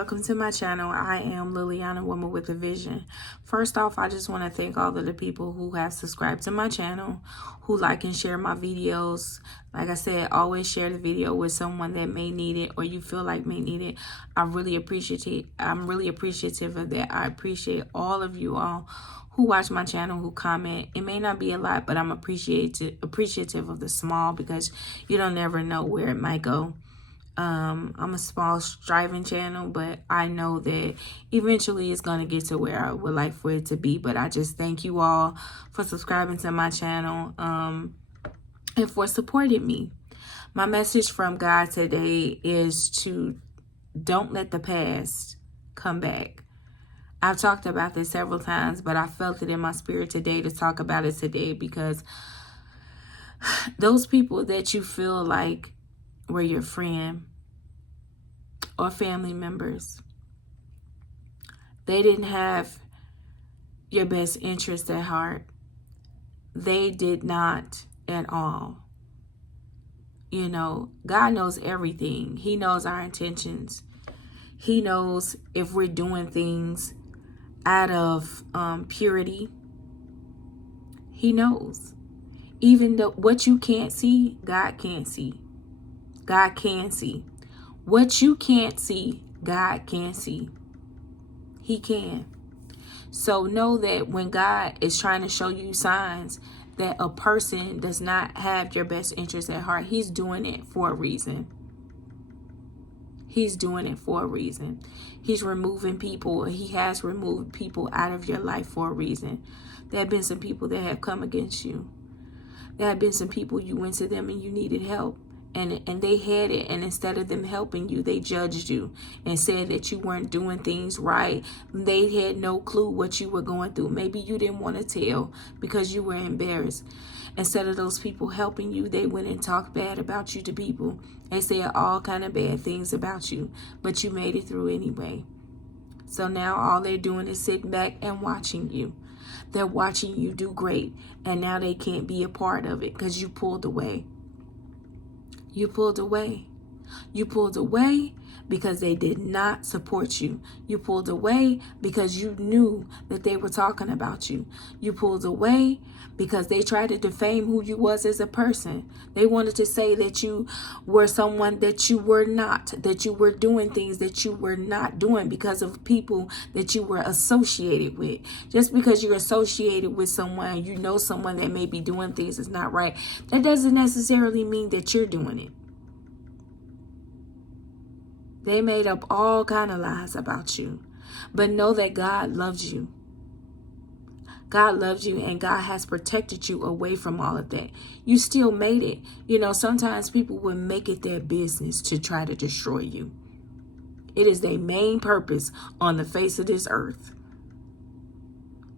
welcome to my channel. I am Liliana, Woman with a Vision. First off, I just want to thank all of the people who have subscribed to my channel, who like and share my videos. Like I said, always share the video with someone that may need it or you feel like may need it. I'm really appreciative of that. I appreciate all of you all who watch my channel, who comment. It may not be a lot, but I'm appreciative of the small, because you don't never know where it might go. I'm a small striving channel, but I know that eventually it's going to get to where I would like for it to be. But I just thank you all for subscribing to my channel and for supporting me. My message from God today is to don't let the past come back. I've talked about this several times, but I felt it in my spirit today to talk about it today, because those people that you feel like were your friend or family members, they didn't have your best interest at heart. They did not at all. You know, God knows everything. He knows our intentions. He knows if we're doing things out of purity. He knows. Even though what you can't see, God can't see. God can see. What you can't see, God can see. He can. So know that when God is trying to show you signs that a person does not have your best interest at heart, He's doing it for a reason. He's doing it for a reason. He's removing people. He has removed people out of your life for a reason. There have been some people that have come against you. There have been some people you went to them and you needed help. And they had it, and instead of them helping you, they judged you and said that you weren't doing things right. They had no clue what you were going through. Maybe you didn't want to tell because you were embarrassed. Instead of those people helping you, they went and talked bad about you to people. They said all kind of bad things about you, but you made it through anyway. So now all they're doing is sitting back and watching you. They're watching you do great, and now they can't be a part of it because you pulled away. You pulled away. You pulled away because they did not support you. You pulled away because you knew that they were talking about you. You pulled away because they tried to defame who you was as a person. They wanted to say that you were someone that you were not, that you were doing things that you were not doing because of people that you were associated with. Just because you're associated with someone, you know someone that may be doing things that's not right, that doesn't necessarily mean that you're doing it. They made up all kind of lies about you. But know that God loves you. God loves you, and God has protected you away from all of that. You still made it. You know, sometimes people will make it their business to try to destroy you. It is their main purpose on the face of this earth.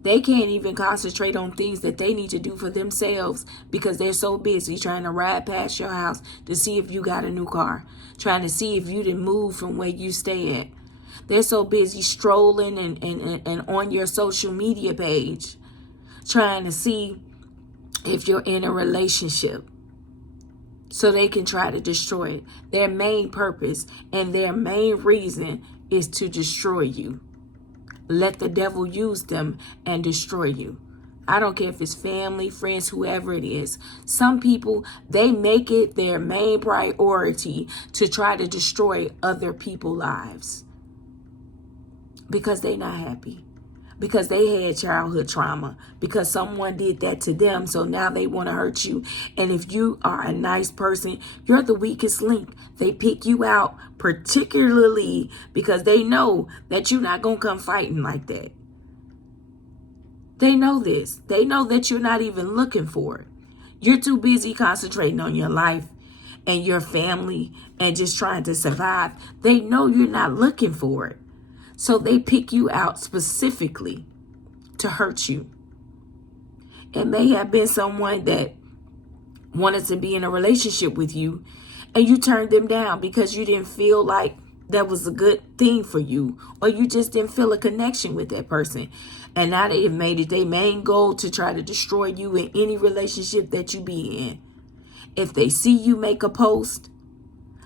They can't even concentrate on things that they need to do for themselves because they're so busy trying to ride past your house to see if you got a new car, trying to see if you didn't move from where you stay at. They're so busy strolling and on your social media page, trying to see if you're in a relationship so they can try to destroy it. Their main purpose and their main reason is to destroy you. Let the devil use them and destroy you. I don't care if it's family, friends, whoever it is. Some people, they make it their main priority to try to destroy other people's lives because they're not happy, because they had childhood trauma, because someone did that to them, so now they want to hurt you. And if you are a nice person, you're the weakest link. They pick you out particularly because they know that you're not going to come fighting like that. They know this. They know that you're not even looking for it. You're too busy concentrating on your life and your family and just trying to survive. They know you're not looking for it. So they pick you out specifically to hurt you. It may have been someone that wanted to be in a relationship with you and you turned them down because you didn't feel like that was a good thing for you, or you just didn't feel a connection with that person. And now they've made it their main goal to try to destroy you in any relationship that you be in. If they see you make a post,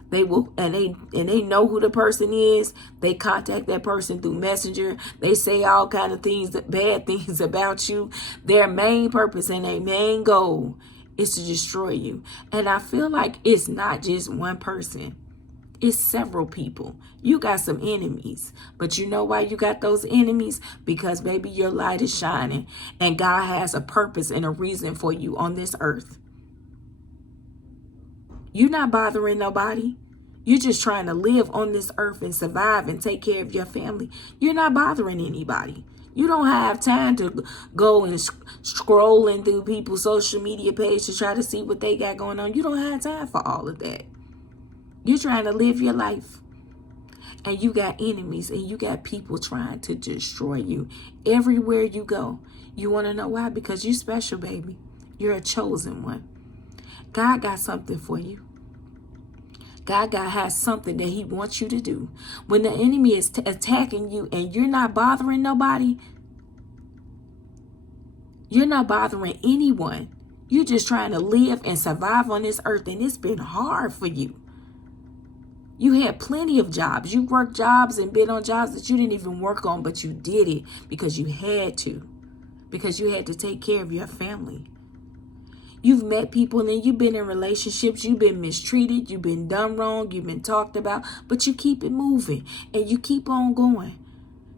They will, and they know who the person is. They contact that person through Messenger. They say all kind of things, bad things about you. Their main purpose and their main goal is to destroy you. And I feel like it's not just one person. It's several people. You got some enemies. But you know why you got those enemies? Because, baby, your light is shining. And God has a purpose and a reason for you on this earth. You're not bothering nobody. You're just trying to live on this earth and survive and take care of your family. You're not bothering anybody. You don't have time to go and scrolling through people's social media page to try to see what they got going on. You don't have time for all of that. You're trying to live your life. And you got enemies and you got people trying to destroy you everywhere you go. You want to know why? Because you're special, baby. You're a chosen one. God got something for you. God has something that he wants you to do. When the enemy is attacking you and you're not bothering nobody, you're not bothering anyone. You're just trying to live and survive on this earth, and it's been hard for you. You had plenty of jobs. You worked jobs and been on jobs that you didn't even work on, but you did it because you had to. Because you had to take care of your family. You've met people and you've been in relationships. You've been mistreated. You've been done wrong. You've been talked about. But you keep it moving and you keep on going.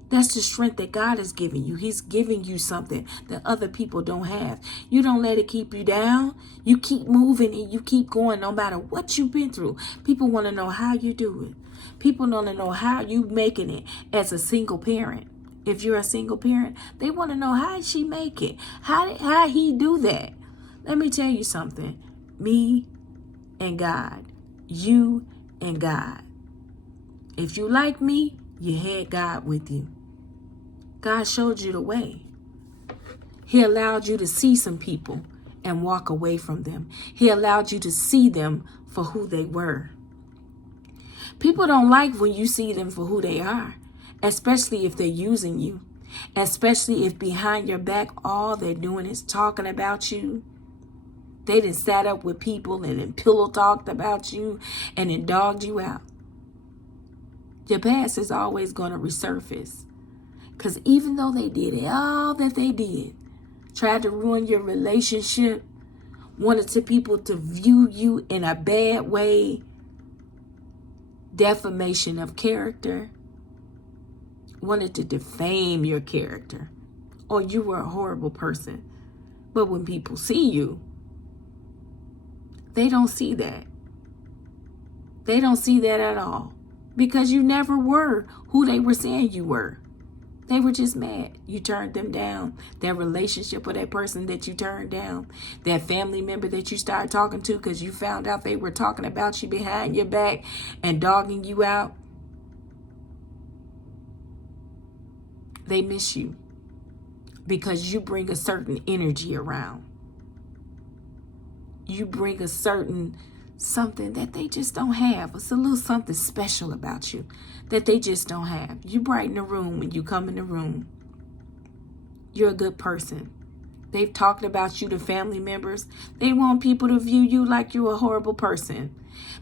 That's the strength that God has given you. He's giving you something that other people don't have. You don't let it keep you down. You keep moving and you keep going no matter what you've been through. People want to know how you do it. People want to know how you making it as a single parent. If you're a single parent, they want to know how did she make it? How he do that? Let me tell you something. Me and God. You and God. If you like me, you had God with you. God showed you the way. He allowed you to see some people and walk away from them. He allowed you to see them for who they were. People don't like when you see them for who they are, especially if they're using you, especially if behind your back all they're doing is talking about you. They done sat up with people and then pillow talked about you and then dogged you out. Your past is always going to resurface. Because even though they did all that they did, tried to ruin your relationship, wanted to people to view you in a bad way, defamation of character, wanted to defame your character, or you were a horrible person. But when people see you, they don't see that. They don't see that at all. Because you never were who they were saying you were. They were just mad. You turned them down. That relationship with that person that you turned down. That family member that you started talking to because you found out they were talking about you behind your back and dogging you out. They miss you because you bring a certain energy around. You bring a certain something that they just don't have. It's a little something special about you that they just don't have. You brighten the room when you come in the room. You're a good person. They've talked about you to family members. They want people to view you like you're a horrible person.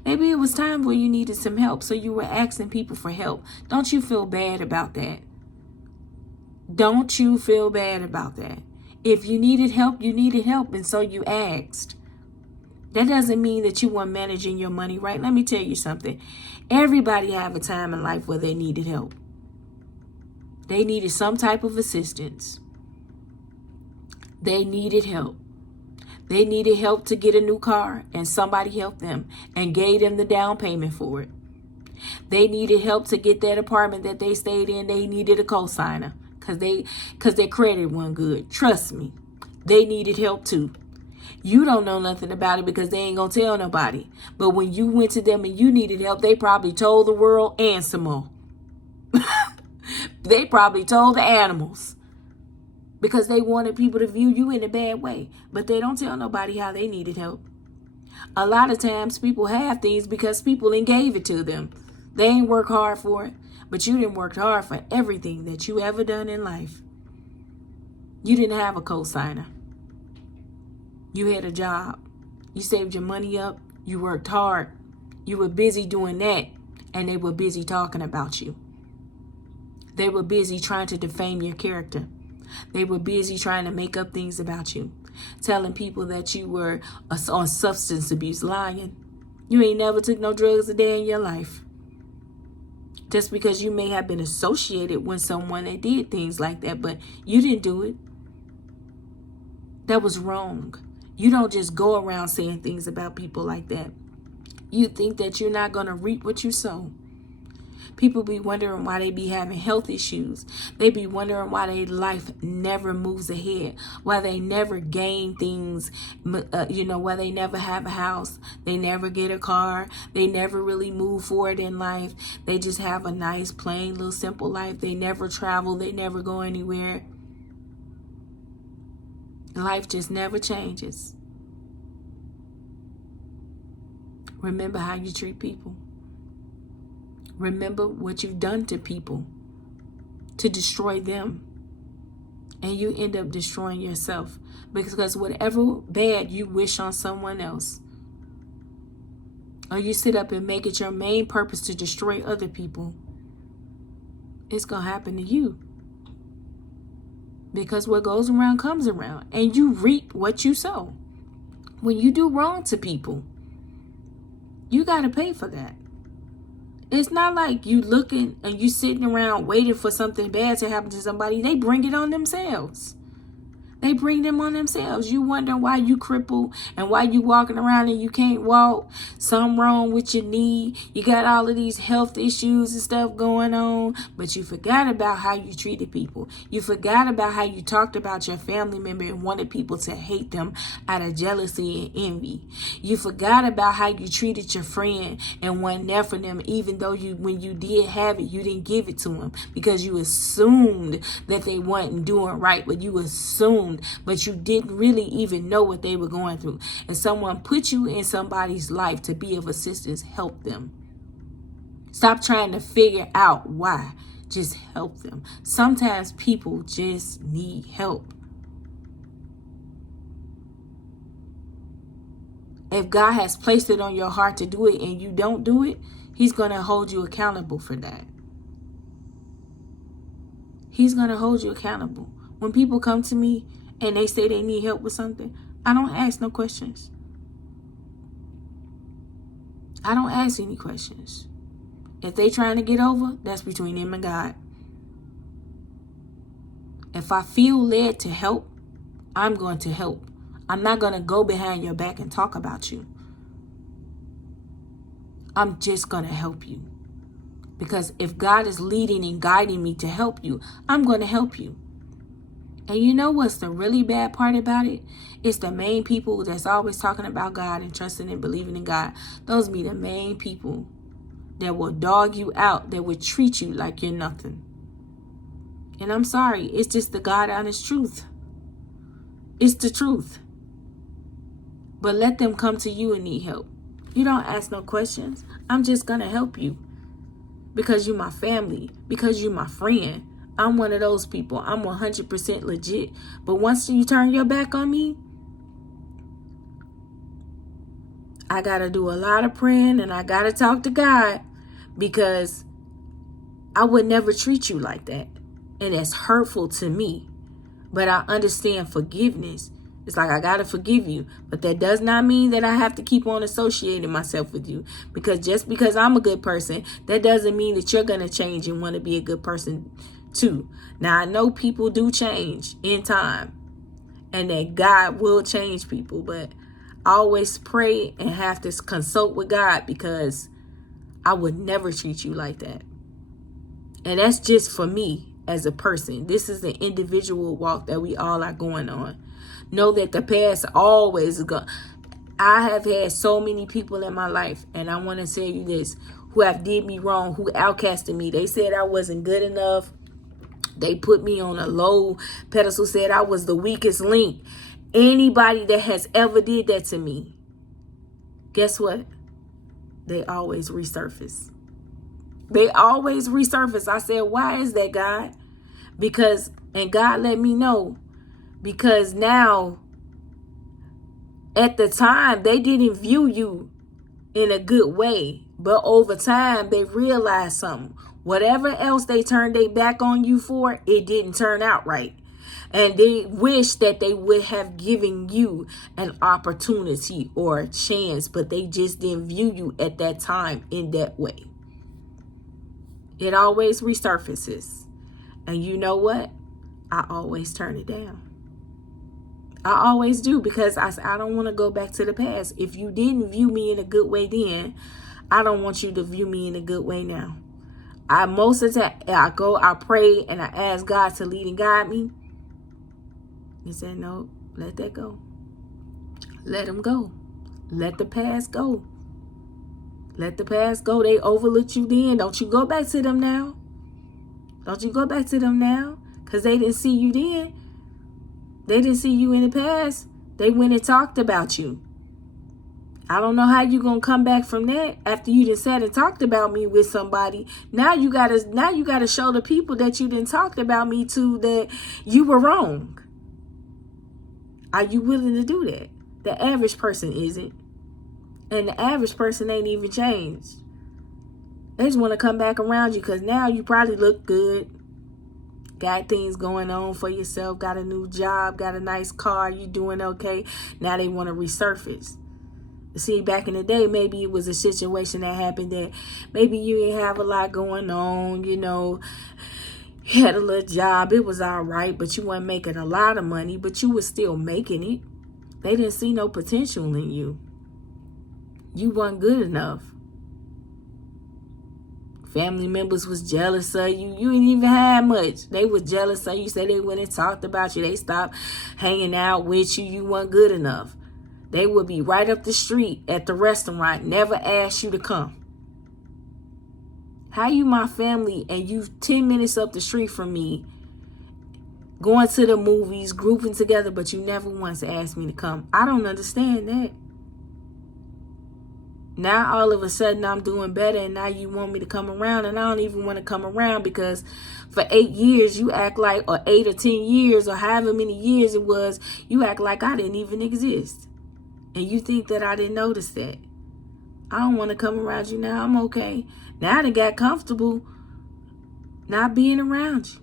Maybe it was time where you needed some help, so you were asking people for help. Don't you feel bad about that? Don't you feel bad about that? If you needed help, you needed help, and so you asked. That doesn't mean that you weren't managing your money right. Let me tell you something. Everybody have a time in life where they needed help. They needed some type of assistance. They needed help. They needed help to get a new car, and somebody helped them and gave them the down payment for it. They needed help to get that apartment that they stayed in. They needed a cosigner because their credit wasn't good. Trust me, they needed help too. You don't know nothing about it because they ain't going to tell nobody. But when you went to them and you needed help, they probably told the world and some more. They probably told the animals because they wanted people to view you in a bad way. But they don't tell nobody how they needed help. A lot of times people have things because people ain't gave it to them. They ain't work hard for it. But you didn't work hard for everything that you ever done in life. You didn't have a cosigner. You had a job. You saved your money up. You worked hard. You were busy doing that, and they were busy talking about you. They were busy trying to defame your character. They were busy trying to make up things about you, telling people that you were on substance abuse, lying. You ain't never took no drugs a day in your life. Just because you may have been associated with someone that did things like that, but you didn't do it. That was wrong. You don't just go around saying things about people like that. You think that you're not going to reap what you sow. People be wondering why they be having health issues. They be wondering why their life never moves ahead, why they never gain things, why they never have a house, they never get a car, they never really move forward in life. They just have a nice, plain, little simple life. They never travel, they never go anywhere. Life just never changes. Remember how you treat people. Remember what you've done to people to destroy them. And you end up destroying yourself. Because whatever bad you wish on someone else, or you sit up and make it your main purpose to destroy other people, it's going to happen to you. Because what goes around comes around. And you reap what you sow. When you do wrong to people, you got to pay for that. It's not like you looking and you sitting around waiting for something bad to happen to somebody. They bring it on themselves. They bring them on themselves. You wonder why you crippled and why you walking around and you can't walk. Something wrong with your knee. You got all of these health issues and stuff going on. But you forgot about how you treated people. You forgot about how you talked about your family member and wanted people to hate them out of jealousy and envy. You forgot about how you treated your friend and wasn't there for them, even though when you did have it, you didn't give it to them because you assumed that they wasn't doing right. But you assumed, but you didn't really even know what they were going through. And someone put you in somebody's life to be of assistance. Help them. Stop trying to figure out why. Just help them. Sometimes people just need help. If God has placed it on your heart to do it and you don't do it, He's going to hold you accountable for that. He's going to hold you accountable. When people come to me and they say they need help with something, I don't ask no questions. I don't ask any questions. If they trying to get over, that's between them and God. If I feel led to help, I'm going to help. I'm not going to go behind your back and talk about you. I'm just going to help you. Because if God is leading and guiding me to help you, I'm going to help you. And you know what's the really bad part about it? It's the main people that's always talking about God and trusting and believing in God. Those be the main people that will dog you out, that will treat you like you're nothing. And I'm sorry, it's just the God honest truth. It's the truth. But let them come to you and need help. You don't ask no questions. I'm just going to help you. Because you're my family. Because you're my friend. I'm one of those people. I'm 100% legit. But once you turn your back on me, I got to do a lot of praying and I got to talk to God, because I would never treat you like that. And it's hurtful to me. But I understand forgiveness. It's like I got to forgive you. But that does not mean that I have to keep on associating myself with you. Because just because I'm a good person, that doesn't mean that you're going to change and want to be a good person too. Now, I know people do change in time. And that God will change people. But I always pray and have to consult with God, because I would never treat you like that. And that's just for me as a person. This is the individual walk that we all are going on. Know that the past always is gone. I have had so many people in my life, and I want to tell you this, who have did me wrong, who outcasted me. They said I wasn't good enough. They put me on a low pedestal, said I was the weakest link. Anybody that has ever did that to me, guess what? They always resurface. They always resurface. I said, why is that, God? Because, and God let me know, because now, at the time, they didn't view you in a good way. But over time, they realized something. Whatever else they turned their back on you for, it didn't turn out right. And they wish that they would have given you an opportunity or a chance, but they just didn't view you at that time in that way. It always resurfaces. And you know what? I always turn it down. I always do, because I don't want to go back to the past. If you didn't view me in a good way then, I don't want you to view me in a good way now. Most of the time, I pray, and I ask God to lead and guide me. He said, no, let that go. Let them go. Let the past go. Let the past go. They overlooked you then. Don't you go back to them now. Don't you go back to them now, because they didn't see you then. They didn't see you in the past. They went and talked about you. I don't know how you gonna come back from that after you done sat and talked about me with somebody. Now you gotta show the people that you done talked about me to that you were wrong. Are you willing to do that? The average person isn't. And the average person ain't even changed. They just want to come back around you because now you probably look good. Got things going on for yourself. Got a new job. Got a nice car. You doing okay. Now they want to resurface. See, back in the day, maybe it was a situation that happened that maybe you didn't have a lot going on, you know. You had a little job. It was all right, but you weren't making a lot of money, but you were still making it. They didn't see no potential in you. You weren't good enough. Family members was jealous of you. You didn't even have much. They were jealous of you. Said they went and talked about you. They stopped hanging out with you. You weren't good enough. They would be right up the street at the restaurant, never ask you to come. How you my family and you 10 minutes up the street from me, going to the movies, grouping together, but you never once asked me to come? I don't understand that. Now all of a sudden I'm doing better and now you want me to come around, and I don't even want to come around because for 8 years you act like, or 8 or 10 years or however many years it was, you act like I didn't even exist. And you think that I didn't notice that. I don't want to come around you now. I'm okay. Now I done got comfortable not being around you.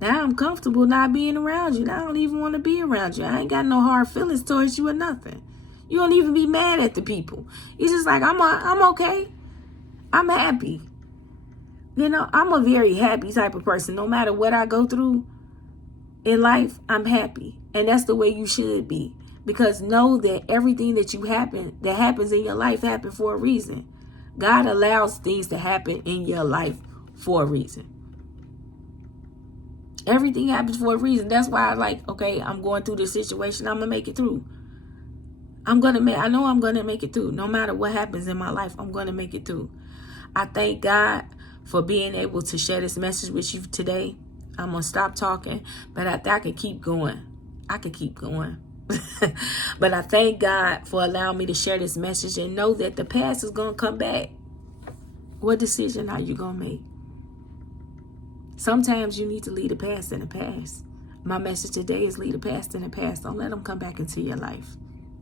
Now I'm comfortable not being around you. Now I don't even want to be around you. I ain't got no hard feelings towards you or nothing. You don't even be mad at the people. It's just like, I'm okay. I'm happy. You know, I'm a very happy type of person. No matter what I go through in life, I'm happy. And that's the way you should be. Because know that everything that happens in your life happened for a reason. God allows things to happen in your life for a reason. Everything happens for a reason. That's why okay, I'm going through this situation. I'm going to make it through. I know I'm going to make it through. No matter what happens in my life, I'm going to make it through. I thank God for being able to share this message with you today. I'm going to stop talking, but I can keep going. I can keep going. But I thank God for allowing me to share this message and know that the past is going to come back. What decision are you going to make? Sometimes you need to leave the past in the past. My message today is leave the past in the past. Don't let them come back into your life.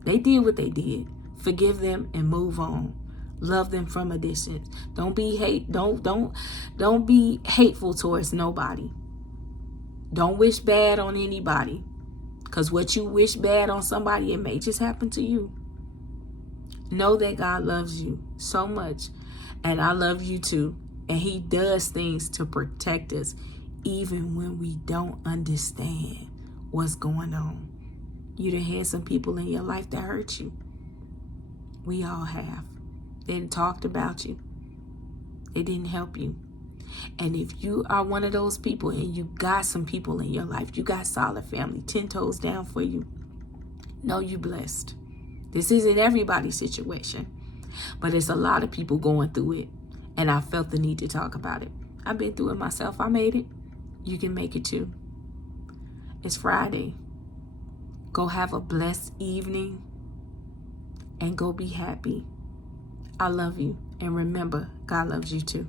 They did what they did. Forgive them and move on. Love them from a distance. Don't be hateful towards nobody. Don't wish bad on anybody. Because what you wish bad on somebody, it may just happen to you. Know that God loves you so much. And I love you too. And he does things to protect us, even when we don't understand what's going on. You done had some people in your life that hurt you. We all have. They done talked about you. They didn't help you. And if you are one of those people and you got some people in your life, you got solid family, 10 toes down for you, know you blessed. This isn't everybody's situation, but it's a lot of people going through it. And I felt the need to talk about it. I've been through it myself. I made it. You can make it too. It's Friday. Go have a blessed evening and go be happy. I love you. And remember, God loves you too.